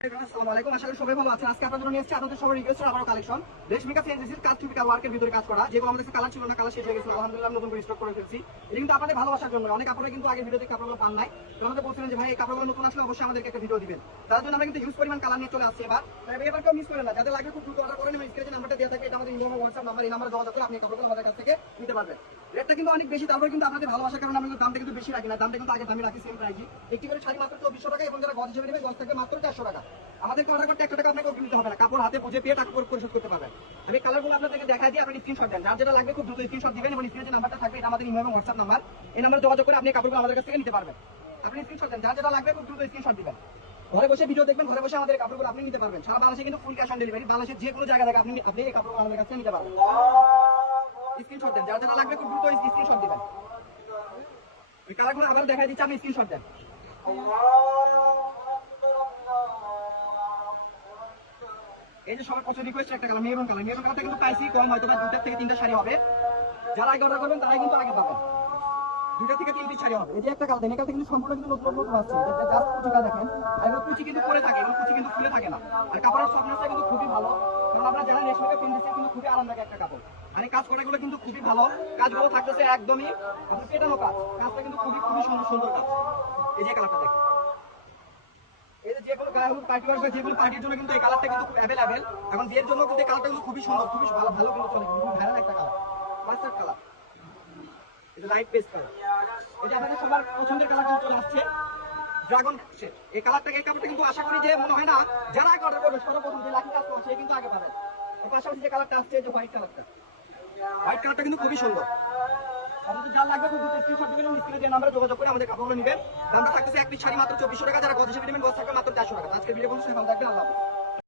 আশা করি সবাই ভালো আছেন। আজকে আপনাদের জন্য এসেছে আপনাদের সবার রিকোয়েস্ট আবার কালেকশন রেশমিকা ফ্যান্সির কাজ টিপিক্যাল ওয়ার্কের ভিতরে কাজ করা, যেগুলো আমাদের কালার ছিল না, কালার শেষ হয়ে গেছিল, আলহামদুলিল্লাহ নতুন করে স্টক করে ফেলছি। এটা কিন্তু আপনাদের ভালোবাসার জন্য। অনেক আপনারা কিন্তু আগে ভিডিওতে কাপড়গুলো পান নাই, তো আমাদের বলছিলেন যে ভাই এই কাপড়গুলো নতুন আসলে অবশ্যই আমাদেরকে একটা ভিডিও দিবেন। তার জন্য আমরা কিন্তু ইউজ পরিমাণ কালার নিয়ে চলে আসছি। এবার কেউ মিস করেন না, যাদের লাগবে খুব দ্রুত অর্ডার করেন। স্ক্রিনে নাম্বারটা দেওয়া থাকে, এটা আমাদের ইমেল হোয়াটসঅ্যাপ নাম্বার, এই নাম্বারে যোগাযোগ করে আপনি কাপড়গুলো আমাদের কাছ থেকে নিতে পারবেন। রেটটা কিন্তু অনেক বেশি, তারপরে কিন্তু আপনাদের ভালোবাসার কারণে আমরা দামটা কিন্তু বেশি রাখি না, দামটা কিন্তু আগে দামি রাখি সেম প্রাইসই। একটি করে শাড়ি মাত্র 2400 টাকা এবং যারা গজ হিসেবে নেবে গজ থাকবে মাত্র 400 টাকা। আমাদেরকে অর্ডার করতে 100 টাকা আপনাকে কিনতে হবে না, কাপড় হাতে বুঝে পেয়ে টাকা পরিশোধ করতে পারবেন। আমি কালারগুলো আপনাদেরকে দেখাই দিই, আপনি স্ক্রিনশট দেন, যার যেটা লাগবে খুব দ্রুত স্ক্রিনশট দিবেন এবং স্ক্রিনে যে নাম্বারটা থাকবে এটা আমাদের ইমেল এবং হোয়াটসঅ্যাপ নাম্বার, এই নাম্বারে যোগাযোগ করে আপনি কাপড়গুলো আমাদের কাছ থেকে নিতে পারবেন। আপনি স্ক্রিনশট দেন, যার যেটা লাগবে খুব দ্রুত স্ক্রিনশট দিবেন। ঘরে বসে ভিডিও দেখবেন, ঘরে বসে আমাদের কাপড়গুলো আপনি নিতে পারবেন। সারা বাংলাদেশে কিন্তু ফুল ক্যাশ অন ডেলিভারি, বাংলাদেশের যে কোনো জায়গা থেকে আপনি এই কাপড়গুলো আমাদের কাছ থেকে নিতে পারবেন। স্ক্রিনশট দেন, যার যেটা লাগবে খুব দ্রুত স্ক্রিনশট দিবেন। ওই কালারগুলো আবার দেখাই দিচ্ছি, আপনি স্ক্রিনশট দেন। এই যে সবার পছন্দ রিকোয়েস্ট একটা কালার মেরুন কালার, মেরুন কালারটা কিন্তু প্রাইসই কম, হয়তো বা 2 থেকে 3টা শাড়ি হবে। যারা আগে অর্ডার করবেন তারাই কিন্তু আগে পাবেন, 2 থেকে 3টি শাড়ি হবে। এই যে একটা কালার, এই কালারটা কিন্তু সম্পূর্ণ কিন্তু নতুন নতুন আছে, এটা জাস্ট কুচিটা দেখেন, আর এগুলো কুচি কিন্তু পরে থাকে এবং কুচি কিন্তু খুলে থাকে না। আর কাপড়ের সফটনেসটা কিন্তু খুবই ভালো, কারণ আমরা জানেন রেশমিকা ফ্যান্সি কিন্তু খুবই আরামদায়ক একটা কাপড়। আর এই কাজ করাগুলো কিন্তু খুবই ভালো, কাজগুলো থাকতেছে একদমই আপনার পেটানো কাজ, কাজটা কিন্তু খুবই খুবই সুন্দর সুন্দর কাজ। এই যে কালারটা দেখেন, এই যে যেগুলো গায়ে হলুদ পার্টি করবে, যেগুলো পার্টির জন্য কিন্তু এই কালারটা কিন্তু খুব অ্যাভেলেবেল। এখন বিয়ের জন্য কিন্তু এই কালারটা কিন্তু খুবই সুন্দর, খুবই ভালো ভালো কিন্তু চলে, খুব ভাইরাল একটা কালার, মাস্টার্ড কালার, এটা লাইট পেস্ট কালার। এটা আপনাদের সবার পছন্দের কালার কিন্তু চলে আসছে ড্রাগন শেড। এই কালারটা, এই কাপড়টা কিন্তু আশা করি যে মনে হয় না যারা আগে অর্ডার করবে সর্বপ্রথম যে লাকি কাজ করছে সে কিন্তু আগে পাবেন। এর পাশাপাশি যে কালারটা আসছে, যে হোয়াইট কালারটা, হোয়াইট কালারটা কিন্তু খুবই সুন্দর। আপনাদের যা লাগবে খুব দ্রুত স্ক্রিনশট দিবেন, স্ক্রিনে যে নাম্বারে যোগাযোগ করে আমাদের কাপড়গুলো নেবেন। দামটা থাকতেছে এক পিস শাড়ি মাত্র 2400 টাকা, যারা গজ হিসেবে নেবেন গজ থাকবে মাত্র 400 টাকা। আজকের ভিডিও বন্ধু সবাই ভালো থাকবেন, আল্লাহ হাফেজ।